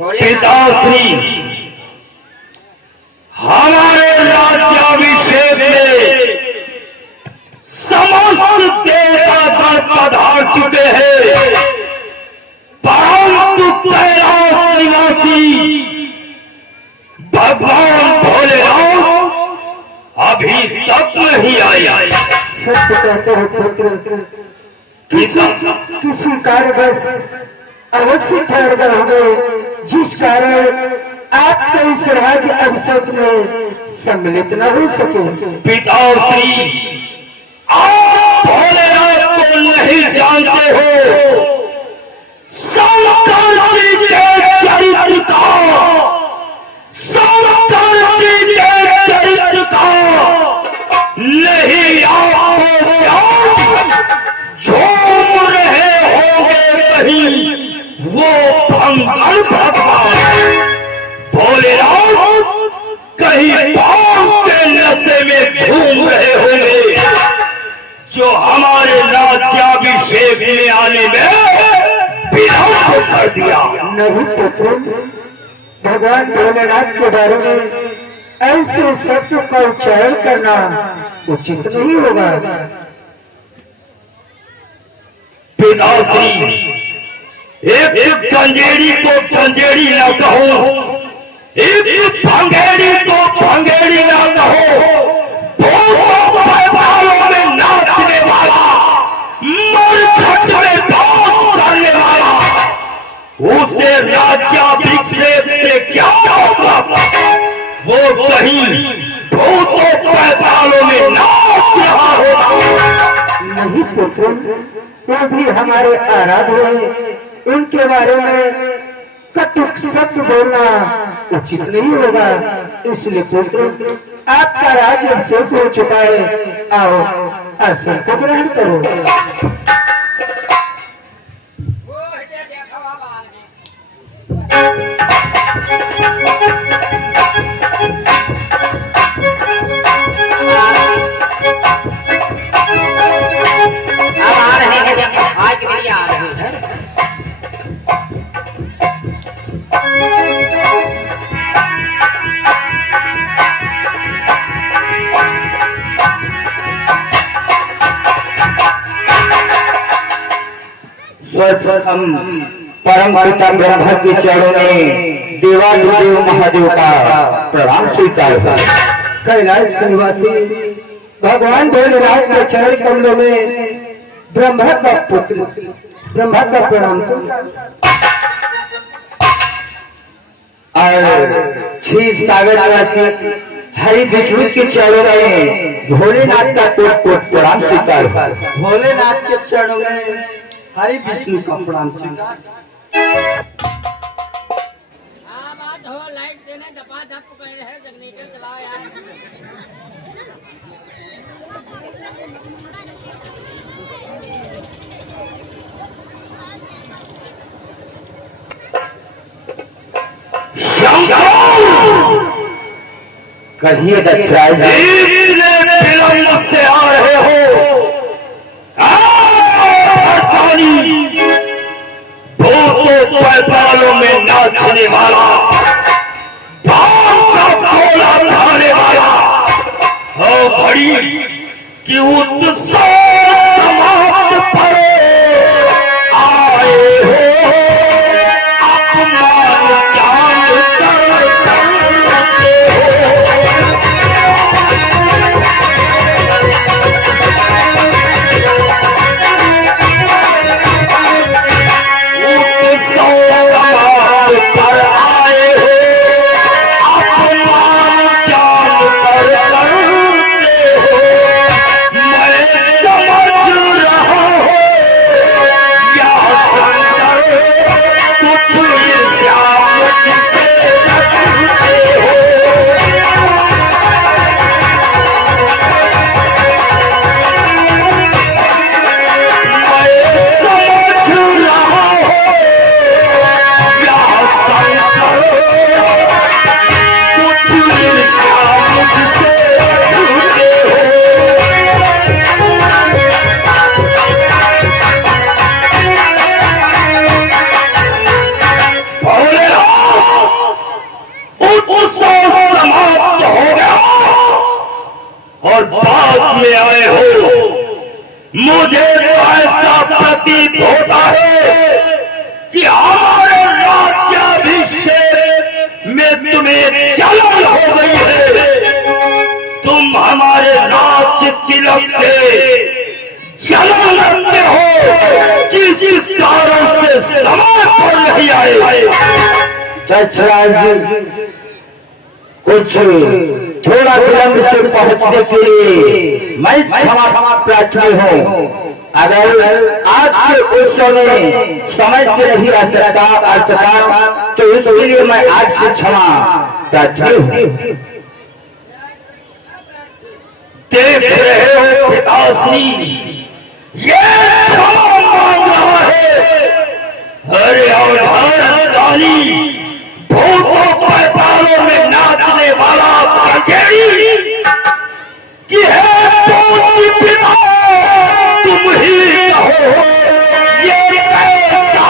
पिताश्री हमारे राज्याभिषेक में समस्त देवता दल पधार चुके हैं, परंतु कैलाश निवासी भगवान भोलेनाथ अभी तक नहीं आए। सत्य कहते हो पुत्र, किसी कारणवश अवश्य ठहर गए होंगे, जिस कारण आपके इस राज अभिषेक में सम्मिलित न हो सके। पिताश्री आप भोलेनाथ को नहीं जानते हो, शंकर जी के चरित्र का, शंकर जी के चरित्र का नहीं आपको ज्ञान। झूम रहे होंगे कहीं वो भंगर भगवान भोलेनाथ, कहीं पाप के नशे में झूम रहे होंगे जो हमारे राज्याभिषेक में आने में विरोध कर दिया। नहीं पुत्र, भगवान भोलेनाथ के बारे में ऐसे शब्द का उच्चारण करना उचित नहीं होगा। पिताश्री एक गंजेड़ी को गंजेड़ी न कहो, एक भंगेड़ी को भंगेड़ी न कहो, बालों में नाचने वाला, मरघट में डांस करने वाला, उसे राज्याभिषेक से क्या मतलब? वो कहीं भूतों पैतालों में नाच रहा होगा। नहीं पुत्र, वो भी हमारे आराध्य हैं, उनके बारे में कटुक शब्द बोलना उचित नहीं होगा। इसलिए पुत्र, आपका राज अभिषेक हो चुका है, आओ आसन को ग्रहण करो। सर्वप्रथम परम पिता ब्रह्मा के चरणों में देवाधिदेव महादेव का प्रणाम स्वीकार कर। कैलाश निवासी भगवान भोलेनाथ के चरण कमलों में ब्रह्मा का पुत्र, ब्रह्मा का प्रणाम और क्षीर सागर निवासी हरि विष्णु के चरणों में भोलेनाथ का कोट कोट प्रणाम स्वीकार कर। भोलेनाथ के चरणों में हरि विष्णु का प्रणाम स्वीकार। बात हो लाइट देने दपा धप गए हैं, जनरेटर चलाओ यार। कहिए दक्षराज जी, विलंब से आ रहे हो, भूतों पैतालों में नाचने वाला, भाव का भोला उठाने वाला, हो बड़ी कि उत्सव समाप्त पर आए हो, अपमान जान कर करते प्रतीत होता है कि हमारे राज्याभिषेक में तुम्हें जलन हो गई है। तुम हमारे राज्य तिलक से जलन रखते हो, जिस कारण से समय पर नहीं आए। दक्षराज कुछ थोड़ा विलंब से पहुंचने के लिए मैं क्षमा प्रार्थी हूँ। अगर आज के उस समय से नहीं आ सका तो इसके लिए मैं आज से क्षमा प्रार्थी हूँ। देख रहे हो पिताश्री, ये क्षमा मांग रहा है। अरे अवधानी भूतों पैतालों में नाचने वाला कचेरी कि है पिता, तुम ही कहो ये कैसा है।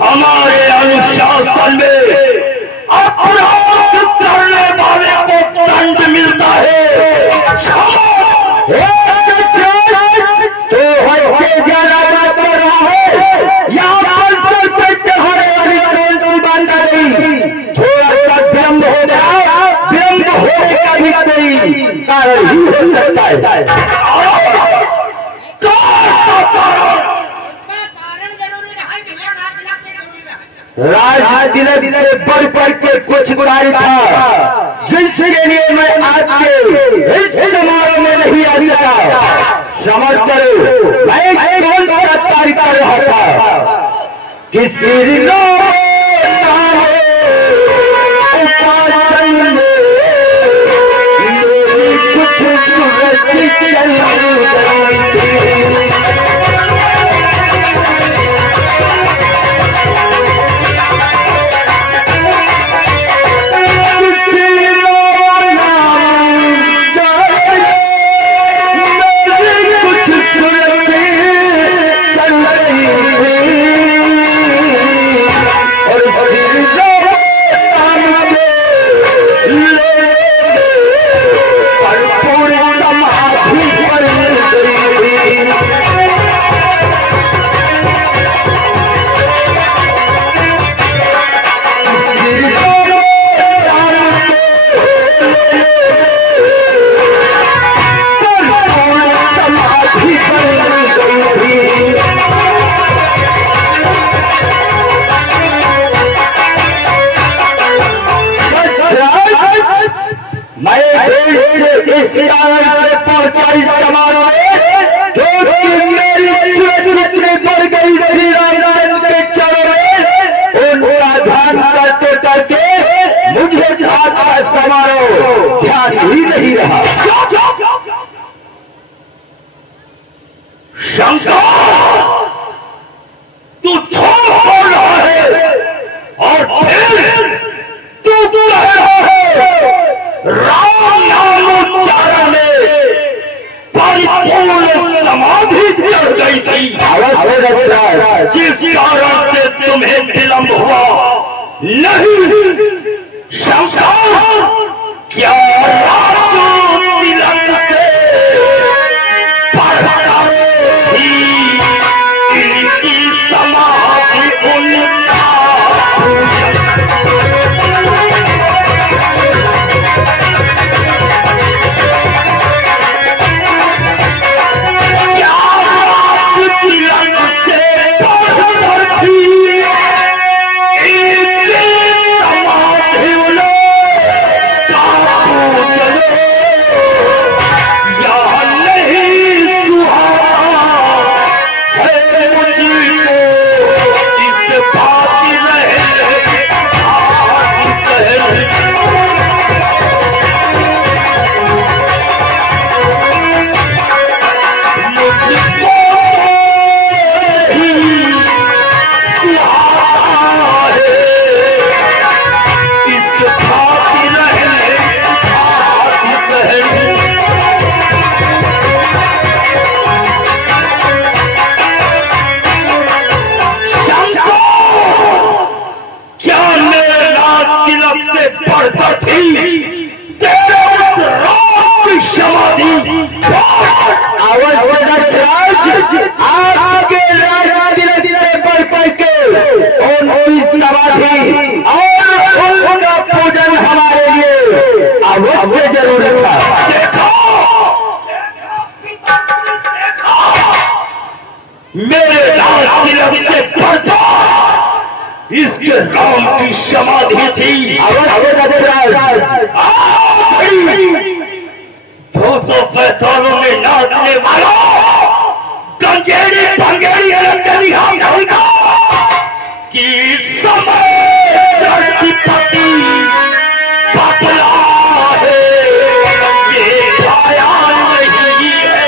हमारे अनुशासन में अपराध करने वाले को दंड मिलता है। तो ज्यादा बात कर रहा है या चढ़ाने वाली कौन सी बात नहीं। थोड़ा सा विलम्ब हो गया, विलम्ब होने का भी कोई कारण ही हो सकता है। राज तिलक से बढ़ के कुछ बुराई था, जिसके लिए मैं आज के इस समारोह में नहीं आ सका। समझ करो मैं कौन सा कार्य कर रहा था। किसी कुछ समारोह ध्यान ही नहीं रहा। शंकर, तू झूठ बोल रहा है और फिर तू कह रहा है राम नामोच्चारण में परिपूर्ण समाधि चढ़ गई थी, जिस कारण से तुम्हें विलंब हुआ। नहीं शंकर, क्या राजू तिलक से बढ़कर थी इनकी समाधि उनका। तिलक से बढ़कर थी इनकी समाधि लो बापू चलो या नहीं सुहाना है मुझको इस बात रहे बढ़ता थी तेरे उस राम की समाधि आगे बढ़ बढ़ के उनकी समाधि और उनका पूजन हमारे लिए अवश्य जरूर था। देखो मेरे लाल तिलक से बढ़ता इसके राम की समाधि थी। तो पैतालों में नाचने वाला गंजेड़ी भंगेड़ी अलग हम होगा कि समय पति बदला है ये आया नहीं है।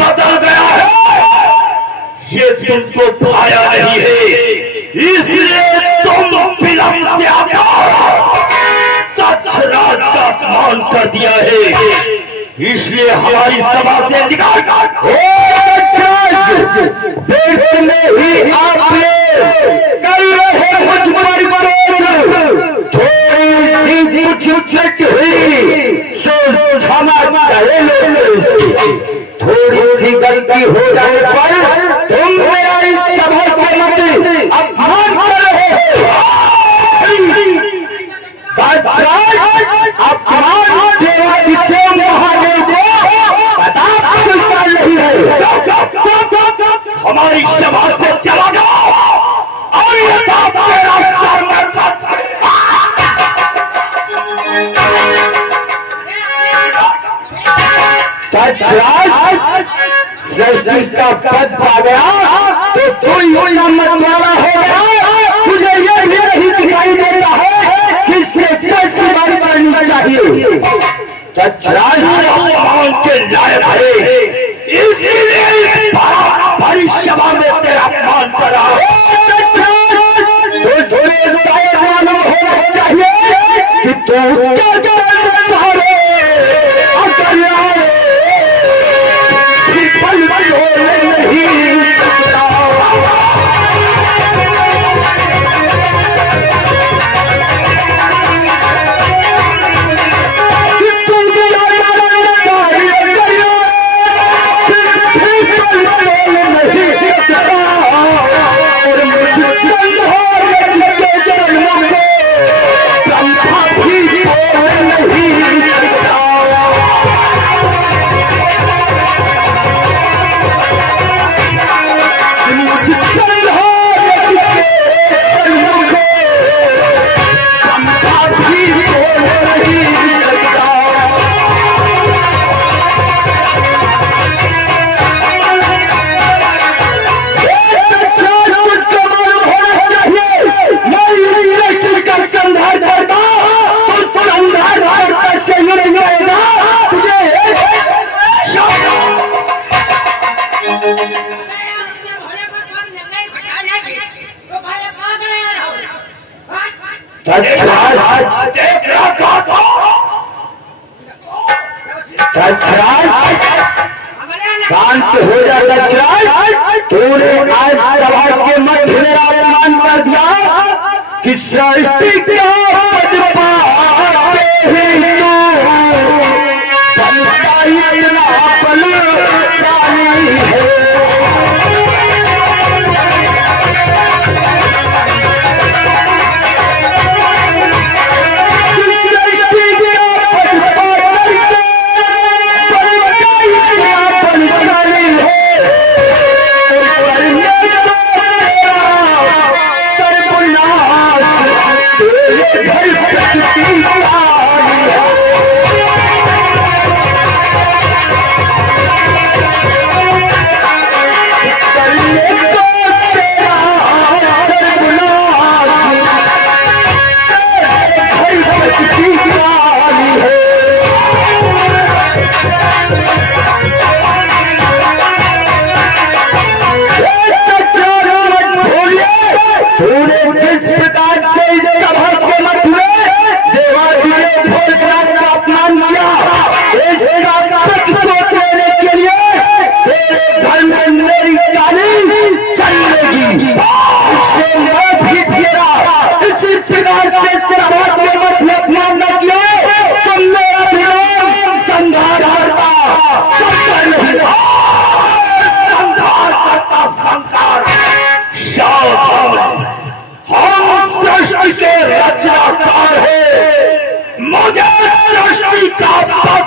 बदल गया है ये तुमको पाया नहीं है इसलिए तुम विलंब से राज का अपमान कर दिया है इसलिए हमारी सभा से निकाल ही आपने कर रहे मुझ पर थोड़ी सी हुई क्षमा थोड़ी सी गलती हो जाने पर तुम मेरा इस सभा के अपमान कर रहे अपमान महादेव को पता स्वीकार नहीं है। हमारी सभा से चला जाओ और ये सृष्टि का पद पा गया तो तू ही मत वाला हो गया। तुझे ये भी नहीं दिखाई देता है कि इसे कैसी बारी करनी चाहिए। भगवान के लायक है इसीलिए बड़ी सभा में तेरा अपमान करा तो थोड़े मालूम होना चाहिए कि तू देख रहा था शांत हो जा दशरथ, तूने आज सभा के मध्य में अपमान कर दिया कि सृष्टि का पद पाते ही तू जनता इतना बलशाली है।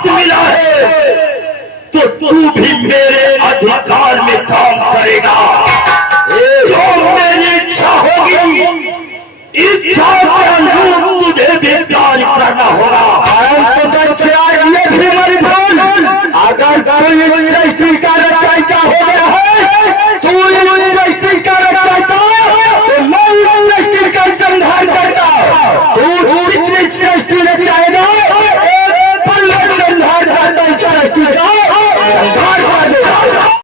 मिला है तो तू भी मेरे अधिकार में काम करेगा। जो मेरी इच्छा होगी, इच्छा के अनुरूप तुझे भी कार्य करना होगा। अगर कोई स्वीकार